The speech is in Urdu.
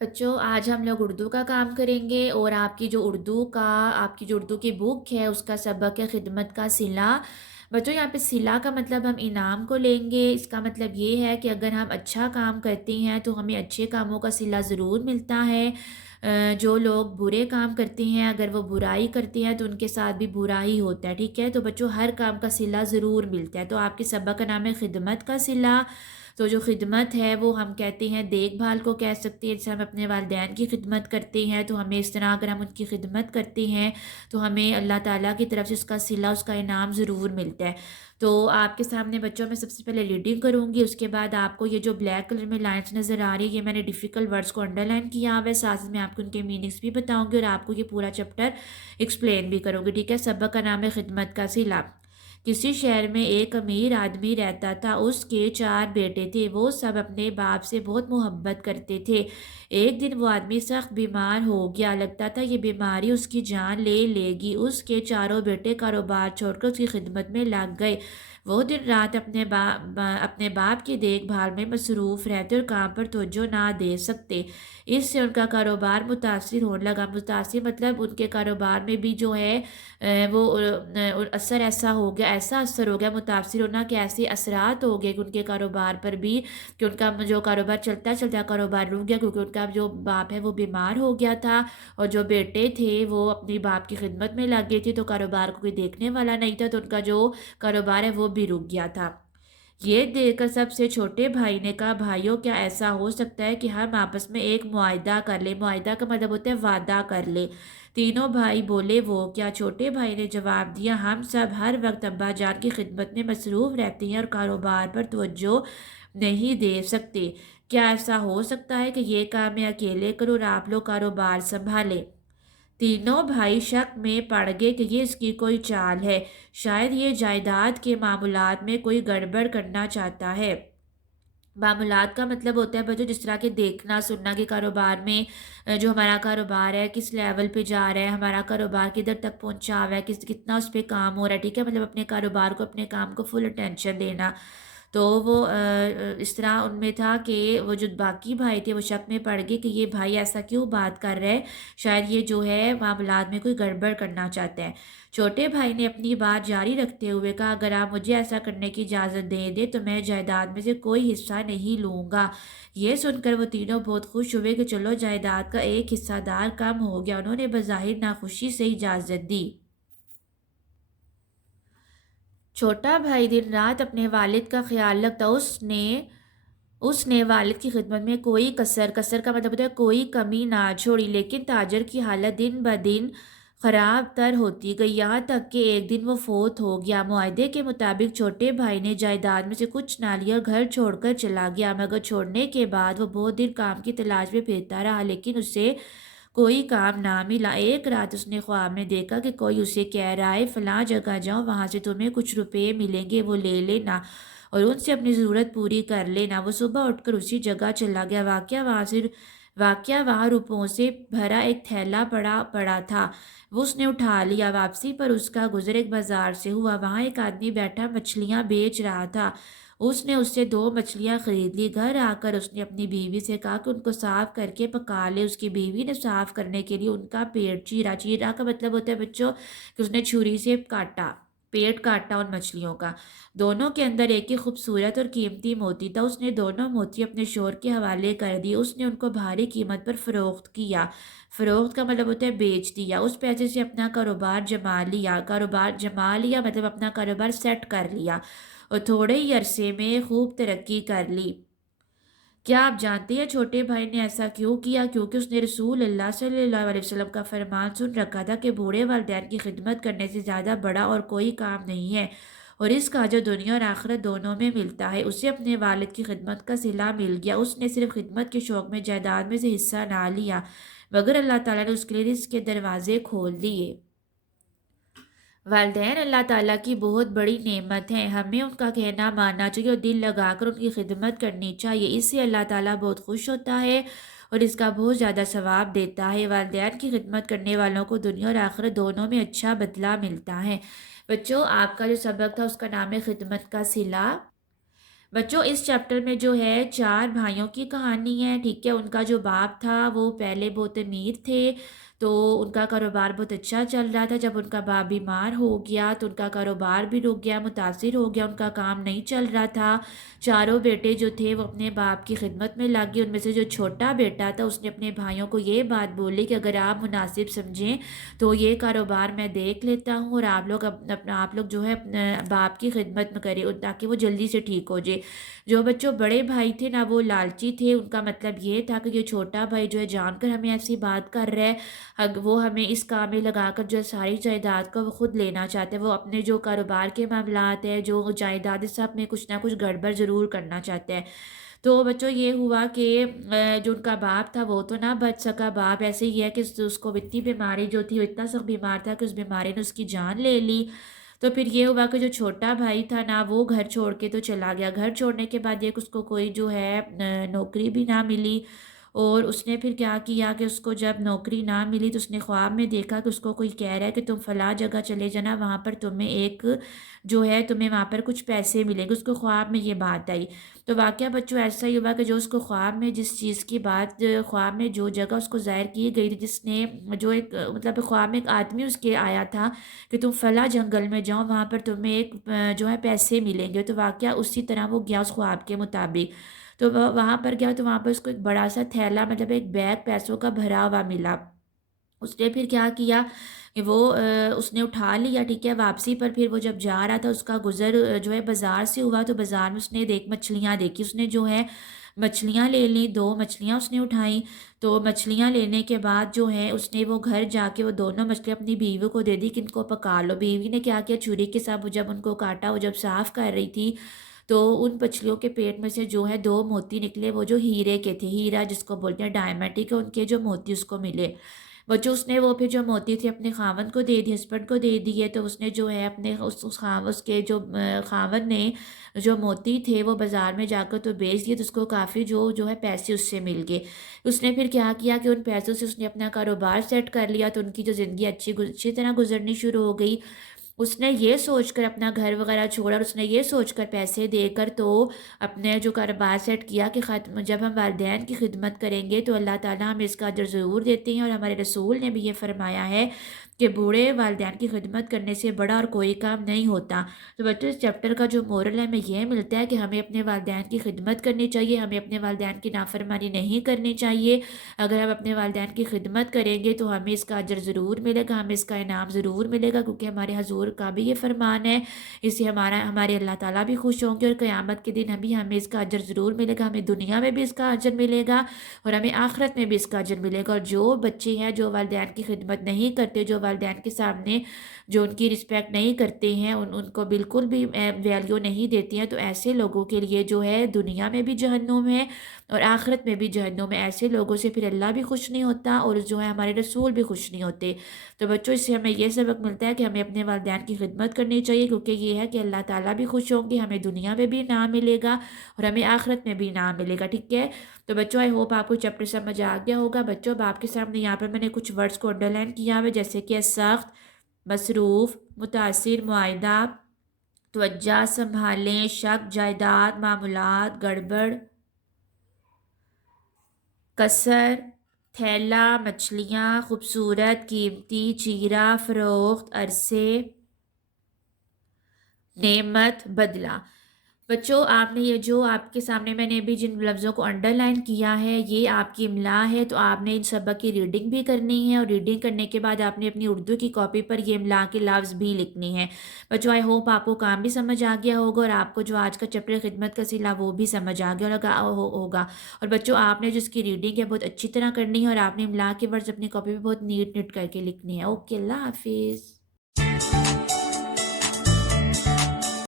بچوں آج ہم لوگ اردو کا کام کریں گے اور آپ کی جو اردو کی بک ہے اس کا سبق ہے خدمت کا صلہ۔ بچوں یہاں پہ صلہ کا مطلب ہم انعام کو لیں گے۔ اس کا مطلب یہ ہے کہ اگر ہم اچھا کام کرتے ہیں تو ہمیں اچھے کاموں کا صلہ ضرور ملتا ہے۔ جو لوگ برے کام کرتے ہیں اگر وہ برائی کرتے ہیں تو ان کے ساتھ بھی برا ہی ہوتا ہے، ٹھیک ہے؟ تو بچوں ہر کام کا صلہ ضرور ملتا ہے۔ تو آپ کے سبق کا نام ہے خدمت کا صلہ۔ تو جو خدمت ہے وہ ہم کہتے ہیں دیکھ بھال کو کہہ سکتے ہیں، جیسے ہم اپنے والدین کی خدمت کرتے ہیں تو ہمیں اس طرح اگر ہم ان کی خدمت کرتے ہیں تو ہمیں اللہ تعالیٰ کی طرف سے اس کا صلہ، اس کا انعام ضرور ملتا ہے۔ تو آپ کے سامنے بچوں میں سب سے پہلے ریڈنگ کروں گی، اس کے بعد آپ کو یہ جو بلیک کلر میں لائنس نظر آ رہی ہے یہ میں نے ڈیفیکلٹ ورڈز کو انڈر لائن کیا ہوا ہے، ساتھ میں آپ کو ان کے میننگس بھی بتاؤں گی اور آپ کو یہ پورا چیپٹر ایکسپلین بھی کروں گی، ٹھیک ہے؟ سبق کا نام ہے خدمت کا صلہ۔ کسی شہر میں ایک امیر آدمی رہتا تھا، اس کے 4 بیٹے تھے، وہ سب اپنے باپ سے بہت محبت کرتے تھے۔ ایک دن وہ آدمی سخت بیمار ہو گیا، لگتا تھا یہ بیماری اس کی جان لے لے گی۔ اس کے چاروں بیٹے کاروبار چھوڑ کر اس کی خدمت میں لگ گئے۔ وہ دن رات اپنے باپ کی دیکھ بھال میں مصروف رہتے اور کام پر توجہ نہ دے سکتے۔ اس سے ان کا کاروبار متاثر ہونے لگا۔ متاثر مطلب ان کے کاروبار میں بھی جو ہے وہ اثر ایسا اثر ہو گیا، متاثر ہونا کہ ایسے اثرات ہو گئے کہ ان کے کاروبار پر بھی، کہ ان کا جو کاروبار چلتا چلتا کاروبار رک گیا کیونکہ ان کا جو باپ ہے وہ بیمار ہو گیا تھا اور جو بیٹے تھے وہ اپنی باپ کی خدمت میں لگ گئے تھے، تو کاروبار کو کوئی دیکھنے والا نہیں تھا، تو ان کا جو کاروبار ہے وہ بھی رک گیا تھا۔ یہ دیکھ کر سب سے چھوٹے بھائی نے کہا، بھائیوں کیا ایسا ہو سکتا ہے کہ ہم آپس میں ایک معاہدہ کر لیں؟ معاہدہ کا مطلب ہوتا ہے وعدہ کر لیں۔ تینوں بھائی بولے، وہ کیا؟ چھوٹے بھائی نے جواب دیا، ہم سب ہر وقت ابا جان کی خدمت میں مصروف رہتے ہیں اور کاروبار پر توجہ نہیں دے سکتے۔ کیا ایسا ہو سکتا ہے کہ یہ کام میں اکیلے کروں اور آپ لوگ کاروبار سنبھالیں؟ تینوں بھائی شک میں پڑ گئے کہ یہ اس کی کوئی چال ہے، شاید یہ جائیداد کے معاملات میں کوئی گڑبڑ کرنا چاہتا ہے۔ معاملات کا مطلب ہوتا ہے بچوں جس طرح کے دیکھنا سننا کے کاروبار میں، جو ہمارا کاروبار ہے کس لیول پہ جا رہا ہے، ہمارا کاروبار کدھر تک پہنچا ہوا ہے، کتنا اس پہ کام ہو رہا ہے، ٹھیک ہے؟ مطلب اپنے کاروبار کو، اپنے کام کو فل اٹینشن دینا۔ تو وہ اس طرح ان میں تھا کہ وہ جو باقی بھائی تھے وہ شک میں پڑ گئے کہ یہ بھائی ایسا کیوں بات کر رہے، شاید یہ جو ہے معاملات میں کوئی گڑبڑ کرنا چاہتے ہیں۔ چھوٹے بھائی نے اپنی بات جاری رکھتے ہوئے کہا، اگر آپ مجھے ایسا کرنے کی اجازت دے دیں تو میں جائیداد میں سے کوئی حصہ نہیں لوں گا۔ یہ سن کر وہ تینوں بہت خوش ہوئے کہ چلو جائیداد کا ایک حصہ دار کم ہو گیا۔ انہوں نے بظاہر ناخوشی سے اجازت دی۔ چھوٹا بھائی دن رات اپنے والد کا خیال رکھتا، اس نے والد کی خدمت میں کوئی کسر کا مطلب ہوتا ہے کوئی کمی نہ چھوڑی، لیکن تاجر کی حالت دن بدن خراب تر ہوتی گئی، یہاں تک کہ ایک دن وہ فوت ہو گیا۔ معاہدے کے مطابق چھوٹے بھائی نے جائیداد میں سے کچھ نہ لیا اور گھر چھوڑ کر چلا گیا، مگر چھوڑنے کے بعد وہ بہت دیر کام کی تلاش میں پھرتا رہا لیکن اسے کوئی کام نہ ملا۔ ایک رات اس نے خواب میں دیکھا کہ کوئی اسے کہہ رہا ہے، فلاں جگہ جاؤ، وہاں سے تمہیں کچھ روپے ملیں گے، وہ لے لینا اور ان سے اپنی ضرورت پوری کر لینا۔ وہ صبح اٹھ کر اسی جگہ چلا گیا۔ واقعہ وہاں روپوں سے بھرا ایک تھیلا پڑا تھا، وہ اس نے اٹھا لیا۔ واپسی پر اس کا گزر ایک بازار سے ہوا، وہاں ایک آدمی بیٹھا مچھلیاں بیچ رہا تھا۔ اس سے 2 مچھلیاں خرید لی۔ گھر آ کر اس نے اپنی بیوی سے کہا کہ ان کو صاف کر کے پکا لے۔ اس کی بیوی نے صاف کرنے کے لیے ان کا پیٹ چیرا۔ چیرا کا مطلب ہوتا ہے بچوں کہ اس نے چھری سے پیٹ کاٹا ان مچھلیوں کا۔ دونوں کے اندر ایک ہی خوبصورت اور قیمتی موتی تھا۔ اس نے دونوں موتی اپنے شوہر کے حوالے کر دی۔ اس نے ان کو بھاری قیمت پر فروخت کیا۔ فروخت کا مطلب ہوتا ہے بیچ دیا۔ اس پیسے سے اپنا کاروبار جما لیا مطلب اپنا کاروبار سیٹ کر لیا اور تھوڑے ہی عرصے میں خوب ترقی کر لی۔ کیا آپ جانتے ہیں چھوٹے بھائی نے ایسا کیوں کیا؟ کیونکہ اس نے رسول اللہ صلی اللہ علیہ وسلم کا فرمان سن رکھا تھا کہ بوڑھے والدین کی خدمت کرنے سے زیادہ بڑا اور کوئی کام نہیں ہے، اور اس کا جو دنیا اور آخرت دونوں میں ملتا ہے۔ اسے اپنے والد کی خدمت کا صلہ مل گیا۔ اس نے صرف خدمت کے شوق میں جائیداد میں سے حصہ نہ لیا مگر اللہ تعالیٰ نے اس کے لیے رزق کے دروازے کھول دیے۔ والدین اللہ تعالیٰ کی بہت بڑی نعمت ہیں، ہمیں ان کا کہنا ماننا چاہیے اور دل لگا کر ان کی خدمت کرنی چاہیے، اس سے اللہ تعالیٰ بہت خوش ہوتا ہے اور اس کا بہت زیادہ ثواب دیتا ہے۔ والدین کی خدمت کرنے والوں کو دنیا اور آخرت دونوں میں اچھا بدلہ ملتا ہے۔ بچوں آپ کا جو سبق تھا اس کا نام ہے خدمت کا صلہ۔ بچوں اس چیپٹر میں جو ہے 4 بھائیوں کی کہانی ہے، ٹھیک ہے۔ ان کا جو باپ تھا وہ پہلے بہت امیر تھے، تو ان کا کاروبار بہت اچھا چل رہا تھا۔ جب ان کا باپ بیمار ہو گیا تو ان کا کاروبار بھی رک گیا، متاثر ہو گیا، ان کا کام نہیں چل رہا تھا۔ چاروں بیٹے جو تھے وہ اپنے باپ کی خدمت میں لگ گئے۔ ان میں سے جو چھوٹا بیٹا تھا اس نے اپنے بھائیوں کو یہ بات بولی کہ اگر آپ مناسب سمجھیں تو یہ کاروبار میں دیکھ لیتا ہوں، اور آپ لوگ جو ہے اپنے باپ کی خدمت میں کریں تاکہ وہ جلدی سے ٹھیک ہو جائے۔ جو بچوں بڑے بھائی تھے نا وہ لالچی تھے، ان کا مطلب یہ تھا کہ یہ چھوٹا بھائی جو ہے جان کر ہمیں ایسی بات کر رہا ہے، وہ ہمیں اس کام میں لگا کر جو ساری جائیداد کو وہ خود لینا چاہتے ہیں۔ وہ اپنے جو کاروبار کے معاملات ہیں، جو جائیداد سب میں کچھ نہ کچھ گڑبڑ ضرور کرنا چاہتے ہیں۔ تو بچوں یہ ہوا کہ جو ان کا باپ تھا وہ تو نہ بچ سکا۔ باپ ایسے ہی ہے کہ اس کو اتنی بیماری جو تھی، وہ اتنا سخت بیمار تھا کہ اس بیماری نے اس کی جان لے لی۔ تو پھر یہ ہوا کہ جو چھوٹا بھائی تھا نا وہ گھر چھوڑ کے تو چلا گیا۔ گھر چھوڑنے کے بعد ایک اس کو کوئی جو ہے نوکری بھی نہ ملی، اور اس نے پھر کیا کیا کہ اس کو جب نوکری نہ ملی تو اس نے خواب میں دیکھا کہ اس کو کوئی کہہ رہا ہے کہ تم فلاں جگہ چلے جانا، وہاں پر تمہیں وہاں پر کچھ پیسے ملیں گے۔ اس کو خواب میں یہ بات آئی۔ تو واقعہ بچوں ایسا ہی ہوا کہ جو اس کو خواب میں جس چیز کی بات، خواب میں جو جگہ اس کو ظاہر کی گئی تھی، جس نے جو ایک مطلب خواب میں ایک آدمی اس کے آیا تھا کہ تم فلاں جنگل میں جاؤ، وہاں پر تمہیں ایک جو ہے پیسے ملیں گے۔ تو واقعہ اسی طرح وہ گیا اس خواب کے مطابق۔ تو وہ وہاں پر گیا تو وہاں پر اس کو ایک بڑا سا تھیلا، مطلب ایک بیگ پیسوں کا بھرا ہوا ملا۔ اس نے پھر کیا کیا کہ اس نے اٹھا لیا، ٹھیک ہے۔ واپسی پر پھر وہ جب جا رہا تھا، اس کا گزر جو ہے بازار سے ہوا، تو بازار میں اس نے مچھلیاں دیکھی۔ اس نے جو ہے مچھلیاں لے لی، 2 مچھلیاں اس نے اٹھائیں۔ تو مچھلیاں لینے کے بعد جو ہے اس نے وہ گھر جا کے وہ دونوں مچھلیاں اپنی بیوی کو دے دی کہ ان کو پکا لو۔ بیوی نے کیا کیا، چھری کے ساتھ وہ جب ان کو کاٹا، وہ جب صاف کر رہی تھی تو ان مچھلیوں کے پیٹ میں سے جو ہے 2 موتی نکلے، وہ جو ہیرے کے تھے، ہیرا جس کو بولتے ہیں ڈائمنڈ، ان کے جو موتی اس کو ملے۔ بچوں اس نے وہ پھر جو موتی تھے اپنے خاوند کو دے دی، ہسبینڈ کو دے دیے۔ تو اس نے جو ہے اپنے اس کے جو خاوند نے جو موتی تھے وہ بازار میں جا کر تو بیچ دیے، تو اس کو کافی جو ہے پیسے اس سے مل گئے۔ اس نے پھر کیا کیا کہ ان پیسوں سے اس نے اپنا کاروبار سیٹ کر لیا، تو ان کی جو زندگی اچھی طرح گزرنی شروع ہو گئی۔ اس نے یہ سوچ کر اپنا گھر وغیرہ چھوڑا، اور اس نے یہ سوچ کر پیسے دے کر تو اپنے جو کاروبار سیٹ کیا کہ جب ہم والدین کی خدمت کریں گے تو اللہ تعالیٰ ہمیں اس کا اجر ضرور دیتے ہیں، اور ہمارے رسول نے بھی یہ فرمایا ہے کہ بوڑھے والدین کی خدمت کرنے سے بڑا اور کوئی کام نہیں ہوتا۔ تو بچوں اس چیپٹر کا جو مورل ہے ہمیں یہ ملتا ہے کہ ہمیں اپنے والدین کی خدمت کرنی چاہیے، ہمیں اپنے والدین کی نافرمانی نہیں کرنی چاہیے۔ اگر ہم اپنے والدین کی خدمت کریں گے تو ہمیں اس کا اجر ضرور ملے گا، ہمیں اس کا انعام ضرور ملے گا، کیونکہ ہمارے حضور کا بھی یہ فرمان ہے۔ اس سے ہمارے اللہ تعالیٰ بھی خوش ہوں گے، اور قیامت کے دن ہمیں اس کا اجر ضرور ملے گا، ہمیں دنیا میں بھی اس کا اجر ملے گا اور ہمیں آخرت میں بھی اس کا اجر ملے گا۔ اور جو بچے ہیں جو والدین کی خدمت نہیں کرتے، جو والدین کے سامنے جو ان کی رسپیکٹ نہیں کرتے ہیں، ان کو بالکل بھی ویلیو نہیں دیتے ہیں، تو ایسے لوگوں کے لیے جو ہے دنیا میں بھی جہنم ہے اور آخرت میں بھی جہنم ہے۔ ایسے لوگوں سے پھر اللہ بھی خوش نہیں ہوتا، اور جو ہے ہمارے رسول بھی خوش نہیں ہوتے۔ تو بچوں اس سے ہمیں یہ سبق ملتا ہے کہ ہمیں اپنے والدین کی خدمت کرنی چاہیے، کیونکہ یہ ہے کہ اللہ تعالیٰ بھی خوش ہوں گے، ہمیں دنیا میں بھی انعام ملے گا اور ہمیں آخرت میں بھی انعام ملے گا، ٹھیک ہے۔ تو بچوں آئی ہوپ آپ کو چیپٹر سمجھ آ گیا ہوگا۔ بچوں اب آپ کے سامنے یہاں پر میں نے کچھ ورڈز کو انڈر لائن کیا ہوا ہے، جیسے کہ سخت، مصروف، متاثر، معاہدہ، توجہ، سنبھالیں، شک، جائیداد، معاملات، گڑبڑ، کثر، تھیلا، مچھلیاں، خوبصورت، قیمتی، چیرا، فروخت، عرصے، نعمت، بدلہ۔ بچوں آپ نے یہ جو آپ کے سامنے میں نے بھی جن لفظوں کو انڈر لائن کیا ہے یہ آپ کی املا ہے، تو آپ نے ان سبق کی ریڈنگ بھی کرنی ہے، اور ریڈنگ کرنے کے بعد آپ نے اپنی اردو کی کاپی پر یہ املا کے لفظ بھی لکھنی ہے۔ بچوں آئی ہوپ آپ کو کام بھی سمجھ آ گیا ہوگا، اور آپ کو جو آج کا چیپٹر خدمت کا صلہ وہ بھی سمجھ آ گیا ہوگا۔ اور بچوں آپ نے جو اس کی ریڈنگ ہے بہت اچھی طرح کرنی ہے، اور آپ نے املا کے ورڈز اپنی کاپی پہ بہت نیٹ کر کے لکھنی ہے۔ اوکے، اللہ حافظ۔